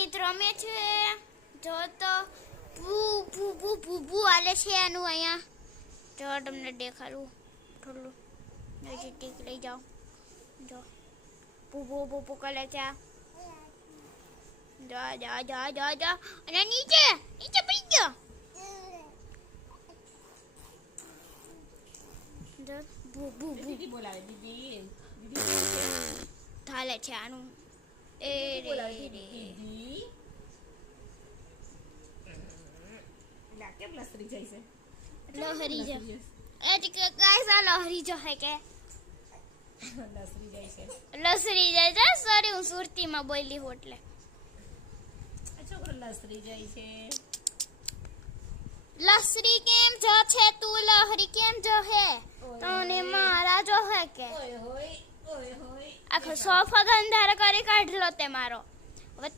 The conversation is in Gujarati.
અનિત રમે છે. જો તો ભૂ ભૂ ભૂ ભૂ ભૂ આલે છે આનું અહીંયા. જો તમને દેખાડું થોડું નજીક લઈ જાઓ. જો ભૂ ભૂ ભૂ ભૂ કરે છે. જા જા જા જા જા અને નીચે નીચે પડી ગયો. જો ભૂ ભૂ ભૂ દીદી બોલાવે દીદી થાલે છે આનું. એ બોલાવે રે દીદી લા કેમ લસરી જાય છે લહરી જો એ કે કાયસા લહરી જો હે કે લસરી જાય છે લસરી જાય છે. સોરી હું સુરતીમાં બોલી હું એટલે. આ છોકરો લસરી જાય છે. લસરી કેમ જો છે તું લહરી કેમ જો હે તને મારા જો હે કે ઓય હોય ઓય હોય આખો સોફા ગંધાર કરી કાઢલો તે મારો હવે